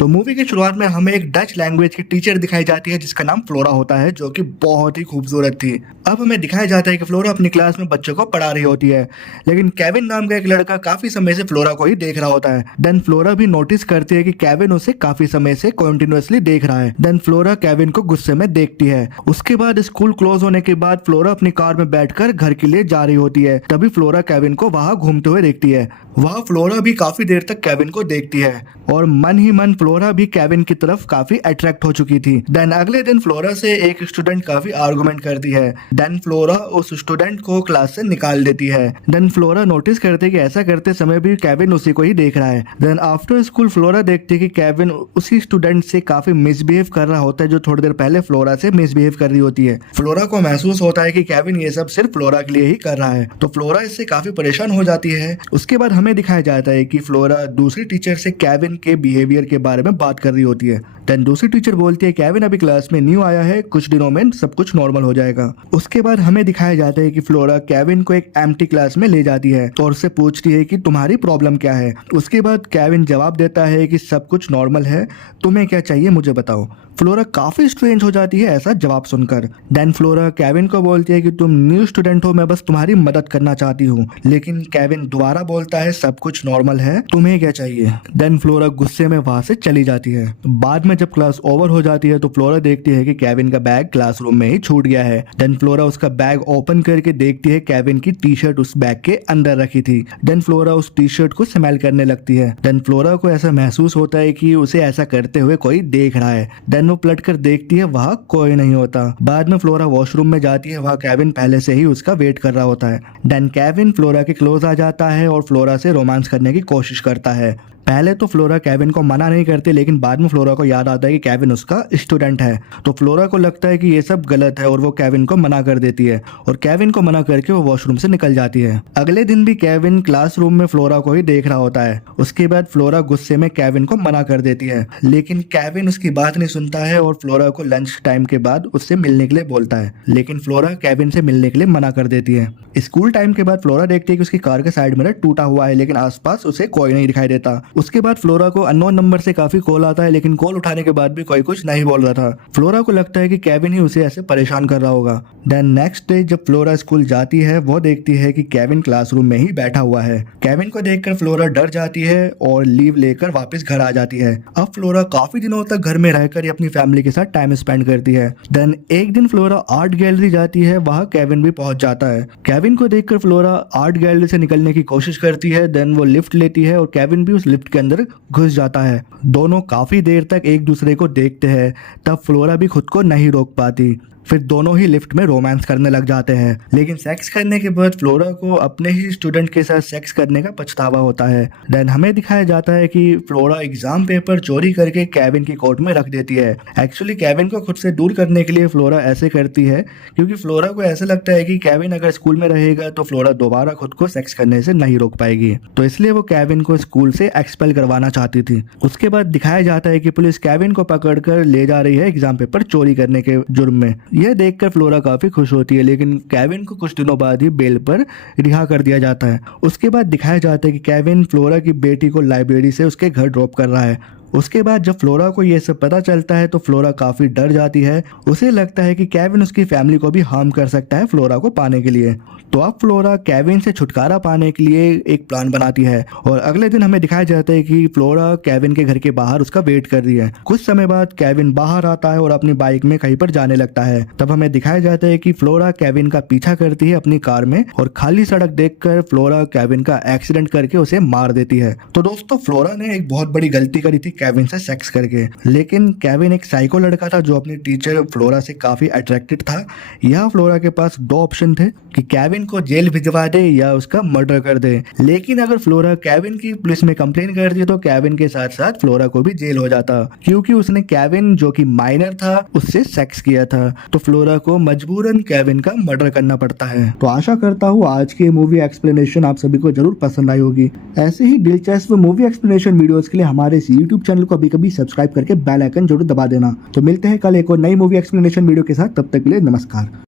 तो मूवी की शुरुआत में हमें एक डच लैंग्वेज की टीचर दिखाई जाती है जिसका नाम फ्लोरा होता है, जो कि बहुत ही खूबसूरत थी। अब हमें दिखाया जाता है कि फ्लोरा अपनी क्लास में बच्चों को पढ़ा रही होती है, लेकिन केविन नाम का एक लड़का काफी समय से फ्लोरा को ही देख रहा होता है। देन फ्लोरा भी नोटिस करती है कि केविन उसे काफी समय से कॉन्टिन्यूअसली देख रहा है। देन फ्लोरा केविन को गुस्से में देखती है। उसके बाद स्कूल क्लोज होने के बाद फ्लोरा अपनी कार में बैठकर घर के लिए जा रही होती है। तभी फ्लोरा केविन को वहां घूमते हुए देखती है। वहां फ्लोरा भी काफी देर तक केविन को देखती है और मन ही मन फ्लोरा भी केविन की तरफ काफी अट्रैक्ट हो चुकी थी। देन अगले दिन फ्लोरा से एक स्टूडेंट काफी आर्गुमेंट करती है। देन फ्लोरा उस स्टूडेंट को क्लास से निकाल देती है। देन फ्लोरा नोटिस करती है कि ऐसा करते समय भी केविन उसी को ही देख रहा है। देन आफ्टर स्कूल फ्लोरा देखती है कि केविन उसी स्टूडेंट से काफी मिसबिहेव कर रहा होता है जो थोड़ी देर पहले फ्लोरा से मिसबिहेव कर रही होती है। फ्लोरा को महसूस होता है कि केविन ये सब सिर्फ फ्लोरा के लिए ही कर रहा है, तो फ्लोरा इससे काफी परेशान हो जाती है। उसके बाद हमें दिखाया जाता है कि फ्लोरा दूसरी टीचर से केविन के बिहेवियर के बारे में बात कर रही होती है। देन दूसरी टीचर बोलती है केविन अभी क्लास में न्यू आया है, कुछ दिनों में सब कुछ नॉर्मल हो जाएगा। उसके बाद हमें दिखाया जाता है कि फ्लोरा केविन को एक एम्प्टी क्लास में ले जाती है और उससे पूछती है कि तुम्हारी प्रॉब्लम क्या है। उसके बाद केविन जवाब देता है कि सब कुछ नॉर्मल है, तुम्हें क्या चाहिए मुझे बताओ। फ्लोरा काफी स्ट्रेंज हो जाती है ऐसा जवाब सुनकर। देन फ्लोरा केविन को बोलती है कि तुम न्यू स्टूडेंट हो, मैं बस तुम्हारी मदद करना चाहती हूँ। लेकिन केविन दोबारा बोलता है सब कुछ नॉर्मल है, तुम्हें क्या चाहिए। देन फ्लोरा गुस्से में वहां से चली जाती है। बाद में जब क्लास ओवर हो जाती है तो फ्लोरा देखती है कि केविन का बैग क्लासरूम में ही छूट गया है। देन फ्लोरा उसका बैग ओपन करके देखती है केविन की टी शर्ट उस बैग के अंदर रखी थी। देन फ्लोरा उस टी शर्ट को स्मेल करने लगती है। देन फ्लोरा को ऐसा महसूस होता है कि उसे ऐसा करते हुए कोई देख रहा है। देन वो पलट कर देखती है, वहां कोई नहीं होता। बाद में फ्लोरा वॉशरूम में जाती है, वहां केविन पहले से ही उसका वेट कर रहा होता है। देन केविन फ्लोरा के क्लोज आ जाता है और फ्लोरा से रोमांस करने की कोशिश करता है। पहले तो फ्लोरा केविन को मना नहीं करती, लेकिन बाद में फ्लोरा को याद आता है कि केविन उसका स्टूडेंट है, तो फ्लोरा को लगता है कि ये सब गलत है और वो केविन को मना कर देती है और केविन को मना करके वो वॉशरूम से निकल जाती है। अगले दिन भी केविन क्लासरूम में फ्लोरा को ही देख रहा होता है। उसके बाद फ्लोरा गुस्से में केविन को मना कर देती है, लेकिन केविन उसकी बात नहीं सुनता है और फ्लोरा को लंच टाइम के बाद उससे मिलने के लिए बोलता है, लेकिन फ्लोरा केविन से मिलने के लिए मना कर देती है। स्कूल टाइम के बाद फ्लोरा देखती है कि उसकी कार का साइड मिरर टूटा हुआ है, लेकिन आसपास उसे कोई नहीं दिखाई देता। उसके बाद फ्लोरा को अननोन नंबर से काफी कॉल आता है, लेकिन कॉल उठाने के बाद भी कोई कुछ नहीं बोल रहा था। फ्लोरा को लगता है कि केविन ही उसे ऐसे परेशान कर रहा होगा। देन नेक्स्ट डे जब फ्लोरा स्कूल जाती है, वो देखती है कि केविन क्लासरूम में ही बैठा हुआ है। केविन को देखकर फ्लोरा डर जाती है और लीव लेकर वापस घर आ जाती है। अब फ्लोरा काफी दिनों तक घर में रहकर अपनी फैमिली के साथ टाइम स्पेंड करती है। देन एक दिन फ्लोरा आर्ट गैलरी जाती है, वहां केविन भी पहुंच जाता है। केविन को देखकर फ्लोरा आर्ट गैलरी से निकलने की कोशिश करती है। देन वो लिफ्ट लेती है और केविन भी उस लिफ्ट के अंदर घुस जाता है। दोनों काफी देर तक एक दूसरे को देखते हैं, तब फ्लोरा भी खुद को नहीं रोक पाती। फिर दोनों ही लिफ्ट में रोमांस करने लग जाते हैं, लेकिन सेक्स करने के बाद फ्लोरा को अपने ही स्टूडेंट के साथ सेक्स करने का पछतावा होता है। देन हमें दिखाया जाता है कि फ्लोरा एग्जाम पेपर चोरी करके केविन की कोट में रख देती है। एक्चुअली केविन को खुद से दूर करने के लिए फ्लोरा ऐसे करती है, क्योंकि फ्लोरा को ऐसा लगता है कि केविन अगर स्कूल में रहेगा तो फ्लोरा दोबारा खुद को सेक्स करने से नहीं रोक पाएगी, तो इसलिए वो केविन को स्कूल से एक्सपेल करवाना चाहती थी। उसके बाद दिखाया जाता है कि पुलिस केविन को पकड़कर ले जा रही है एग्जाम पेपर चोरी करने के जुर्म में। यह देखकर फ्लोरा काफी खुश होती है, लेकिन केविन को कुछ दिनों बाद ही बेल पर रिहा कर दिया जाता है। उसके बाद दिखाया जाता है कि केविन फ्लोरा की बेटी को लाइब्रेरी से उसके घर ड्रॉप कर रहा है। उसके बाद जब फ्लोरा को ये सब पता चलता है तो फ्लोरा काफी डर जाती है। उसे लगता है कि केविन उसकी फैमिली को भी हार्म कर सकता है फ्लोरा को पाने के लिए। तो अब फ्लोरा केविन से छुटकारा पाने के लिए एक प्लान बनाती है और अगले दिन हमें दिखाया जाता है कि फ्लोरा केविन के घर के बाहर उसका वेट कर रही है। कुछ समय बाद केविन बाहर आता है और अपनी बाइक में कहीं पर जाने लगता है। तब हमें दिखाया जाता है कि फ्लोरा केविन का पीछा करती है अपनी कार में और खाली सड़क देखकर फ्लोरा केविन का एक्सीडेंट करके उसे मार देती है। तो दोस्तों, फ्लोरा ने एक बहुत बड़ी गलती करी थी केविन से सेक्स करके, लेकिन केविन एक साइको लड़का था जो अपनी टीचर फ्लोरा से काफी अट्रैक्टेड था। यह फ्लोरा के पास दो ऑप्शन थे कि केविन को जेल भिजवा दे या उसका मर्डर कर दे, लेकिन अगर फ्लोरा केविन की पुलिस में कंप्लेन कर दी तो केविन के साथ साथ फ्लोरा को भी जेल हो जाता, क्योंकि उसने केविन जो कि माइनर था उससे सेक्स किया था। तो फ्लोरा को मजबूरन केविन का मर्डर करना पड़ता है। तो आशा करता हूँ आज की मूवी एक्सप्लेनेशन आप सभी को जरूर पसंद आई होगी। ऐसे ही दिलचस्प मूवी एक्सप्लेनेशन वीडियोस के लिए हमारे इस यूट्यूब चैनल को कभी सब्सक्राइब करके बेल आइकन जरूर दबा देना। तो मिलते हैं कल एक और नई मूवी एक्सप्लेनेशन वीडियो के साथ, तब तक के लिए नमस्कार।